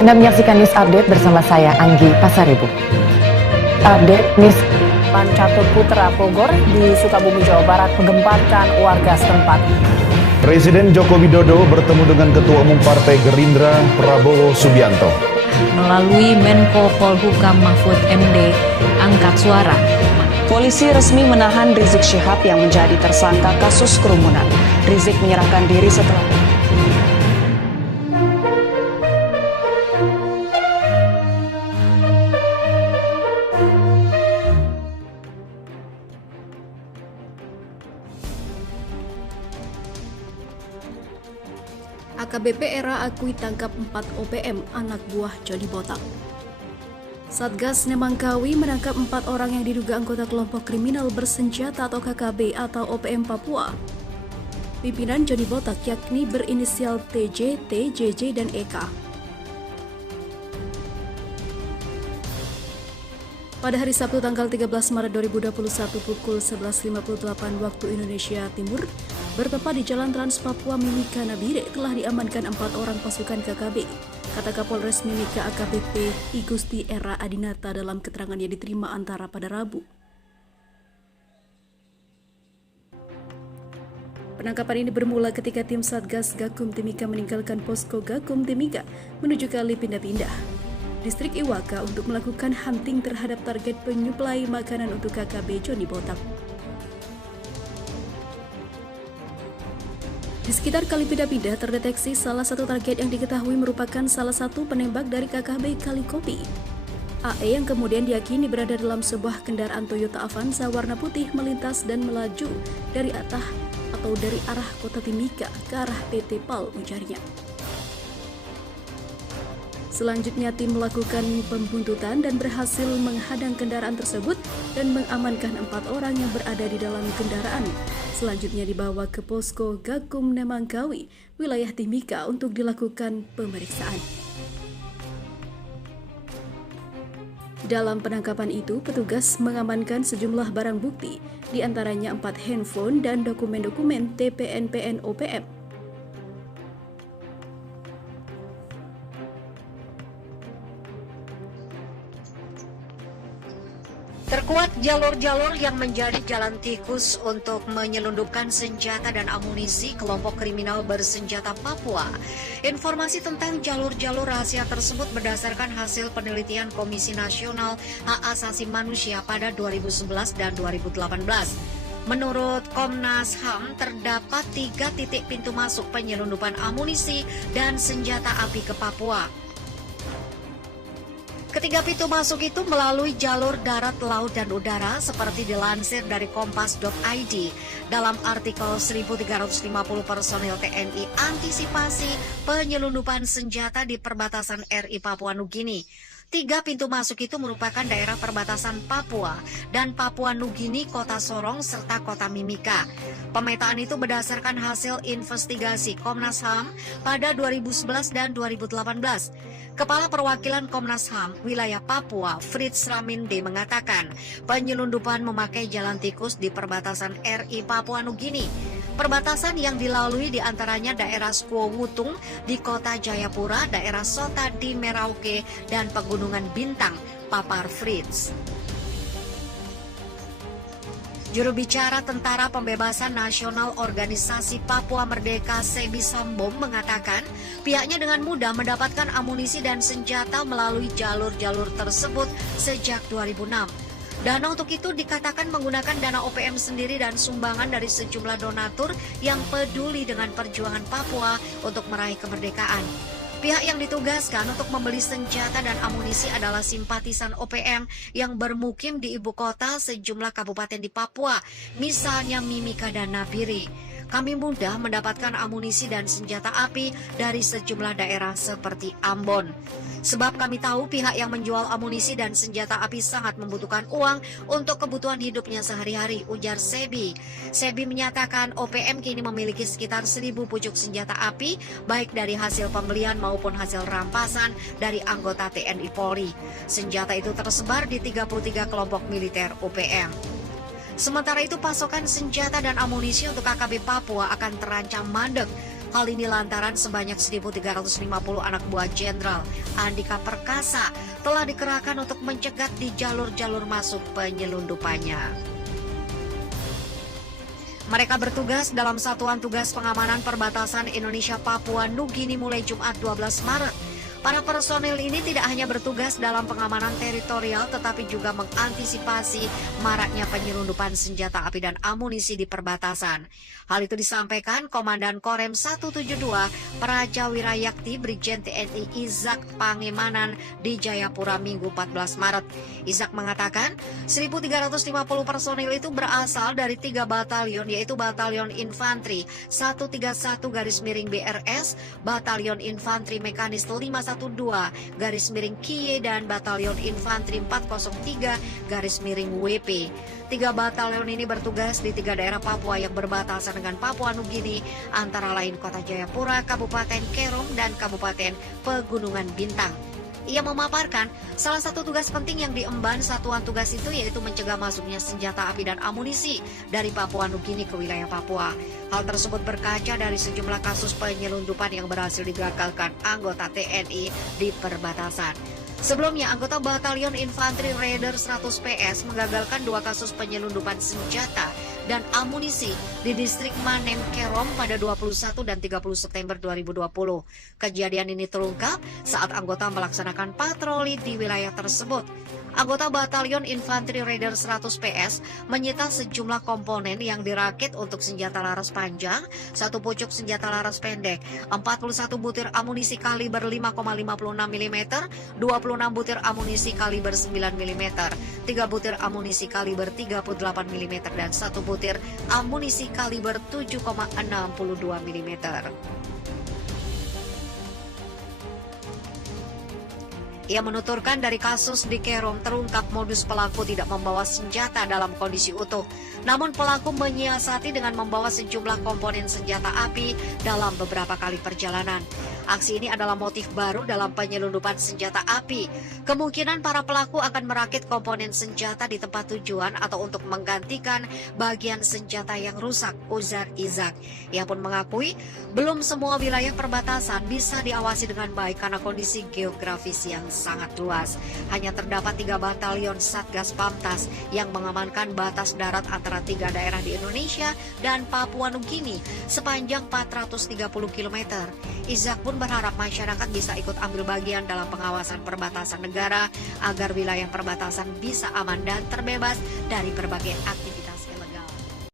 Anda menyaksikan News Update bersama saya, Anggi Pasaribu. Update News. Catur Putra Bogor di Sukabumi, Jawa Barat menggemparkan warga setempat. Presiden Joko Widodo bertemu dengan Ketua Umum Partai Gerindra Prabowo Subianto. Melalui Menko Polhukam Mahfud MD angkat suara. Polisi resmi menahan Rizik Syihab yang menjadi tersangka kasus kerumunan. Rizik menyerahkan diri setelah AKBP Era akui tangkap 4 OPM anak buah Joni Botak. Satgas Nemangkawi menangkap 4 orang yang diduga anggota kelompok kriminal bersenjata atau KKB atau OPM Papua. Pimpinan Joni Botak yakni berinisial TJ, TJJ, dan EK. Pada hari Sabtu tanggal 13 Maret 2021 pukul 11.58 waktu Indonesia Timur, bertempat di Jalan Trans Papua Mimika Nabire telah diamankan 4 orang pasukan KKB, kata Kapolres Mimika AKBP Igusti Era Adinata dalam keterangan yang diterima Antara pada Rabu. Penangkapan ini bermula ketika tim Satgas Gakum Timika meninggalkan posko Gakum Timika menuju Kali Pindah-Pindah, Distrik Iwaka untuk melakukan hunting terhadap target penyuplai makanan untuk KKB Joni Botak. Di sekitar Kali Pindah-Pindah terdeteksi salah satu target yang diketahui merupakan salah satu penembak dari KKB Kali Kopi. AE yang kemudian diyakini berada dalam sebuah kendaraan Toyota Avanza warna putih melintas dan melaju dari arah kota Timika ke arah PT PAL, ujarnya. Selanjutnya tim melakukan pembuntutan dan berhasil menghadang kendaraan tersebut dan mengamankan 4 orang yang berada di dalam kendaraan. Selanjutnya dibawa ke posko Gakum Nemangkawi, wilayah Timika untuk dilakukan pemeriksaan. Dalam penangkapan itu, petugas mengamankan sejumlah barang bukti, di antaranya 4 handphone dan dokumen-dokumen TPNPN OPM. Terkuat jalur-jalur yang menjadi jalan tikus untuk menyelundupkan senjata dan amunisi kelompok kriminal bersenjata Papua. Informasi tentang jalur-jalur rahasia tersebut berdasarkan hasil penelitian Komisi Nasional Hak Asasi Manusia pada 2011 dan 2018. Menurut Komnas HAM, terdapat 3 titik pintu masuk penyelundupan amunisi dan senjata api ke Papua. Ketiga pintu masuk itu melalui jalur darat, laut, dan udara seperti dilansir dari kompas.id. Dalam artikel 1.350 personil TNI antisipasi penyelundupan senjata di perbatasan RI Papua Nugini. 3 pintu masuk itu merupakan daerah perbatasan Papua dan Papua Nugini, Kota Sorong, serta Kota Mimika. Pemetaan itu berdasarkan hasil investigasi Komnas HAM pada 2011 dan 2018. Kepala Perwakilan Komnas HAM wilayah Papua, Fritz Raminde, mengatakan penyelundupan memakai jalan tikus di perbatasan RI Papua Nugini. Perbatasan yang dilalui diantaranya daerah Skuo Wutung di Kota Jayapura, daerah Sota di Merauke, dan Pegunungan Bintang, papar Fritz. Juru bicara Tentara Pembebasan Nasional Organisasi Papua Merdeka Sebi Sambom mengatakan pihaknya dengan mudah mendapatkan amunisi dan senjata melalui jalur-jalur tersebut sejak 2006. Dana untuk itu dikatakan menggunakan dana OPM sendiri dan sumbangan dari sejumlah donatur yang peduli dengan perjuangan Papua untuk meraih kemerdekaan. Pihak yang ditugaskan untuk membeli senjata dan amunisi adalah simpatisan OPM yang bermukim di ibu kota sejumlah kabupaten di Papua, misalnya Mimika dan Nabire. Kami mudah mendapatkan amunisi dan senjata api dari sejumlah daerah seperti Ambon. Sebab kami tahu pihak yang menjual amunisi dan senjata api sangat membutuhkan uang untuk kebutuhan hidupnya sehari-hari, ujar Sebi. Sebi menyatakan OPM kini memiliki sekitar 1.000 pucuk senjata api, baik dari hasil pembelian maupun hasil rampasan dari anggota TNI Polri. Senjata itu tersebar di 33 kelompok militer OPM. Sementara itu pasokan senjata dan amunisi untuk KKB Papua akan terancam mandek. Hal ini lantaran sebanyak 1.350 anak buah Jenderal Andika Perkasa telah dikerahkan untuk mencegat di jalur-jalur masuk penyelundupannya. Mereka bertugas dalam Satuan Tugas Pengamanan Perbatasan Indonesia-Papua Nugini mulai Jumat 12 Maret. Para personil ini tidak hanya bertugas dalam pengamanan teritorial tetapi juga mengantisipasi maraknya penyelundupan senjata api dan amunisi di perbatasan. Hal itu disampaikan Komandan Korem 172 Praja Wirayakti Brigjen TNI Izak Pangemanan di Jayapura Minggu 14 Maret. Izak mengatakan 1.350 personil itu berasal dari 3 batalion yaitu Batalion Infanteri 131-BRS, Batalion Infanteri Mekanis 512-Kie dan Batalion Infanteri 403-WP. 3 batalion ini bertugas di 3 daerah Papua yang berbatasan dengan Papua Nugini, antara lain Kota Jayapura, Kabupaten Kerom, dan Kabupaten Pegunungan Bintang. Ia memaparkan salah satu tugas penting yang diemban satuan tugas itu yaitu mencegah masuknya senjata api dan amunisi dari Papua Nugini ke wilayah Papua. Hal tersebut berkaca dari sejumlah kasus penyelundupan yang berhasil digagalkan anggota TNI di perbatasan. Sebelumnya, anggota Batalion Infanteri Raider 100 PS menggagalkan 2 kasus penyelundupan senjata dan amunisi di distrik Manem Kerom pada 21 dan 30 September 2020. Kejadian ini terungkap saat anggota melaksanakan patroli di wilayah tersebut. Anggota Batalion Infanteri Raider 100 PS menyita sejumlah komponen yang dirakit untuk senjata laras panjang, 1 pucuk senjata laras pendek, 41 butir amunisi kaliber 5,56 mm, 26 butir amunisi kaliber 9 mm, 3 butir amunisi kaliber 38 mm, dan 1 butir amunisi kaliber 7,62 mm. Ia menuturkan dari kasus di Kerom terungkap modus pelaku tidak membawa senjata dalam kondisi utuh. Namun pelaku menyiasati dengan membawa sejumlah komponen senjata api dalam beberapa kali perjalanan. Aksi ini adalah motif baru dalam penyelundupan senjata api. Kemungkinan para pelaku akan merakit komponen senjata di tempat tujuan atau untuk menggantikan bagian senjata yang rusak, ujar Izak. Ia pun mengakui belum semua wilayah perbatasan bisa diawasi dengan baik karena kondisi geografis yang sangat luas. Hanya terdapat 3 batalion Satgas Pamtas yang mengamankan batas darat antara 3 daerah di Indonesia dan Papua Nugini sepanjang 430 km. Izak pun berharap masyarakat bisa ikut ambil bagian dalam pengawasan perbatasan negara agar wilayah perbatasan bisa aman dan terbebas dari berbagai aktivitas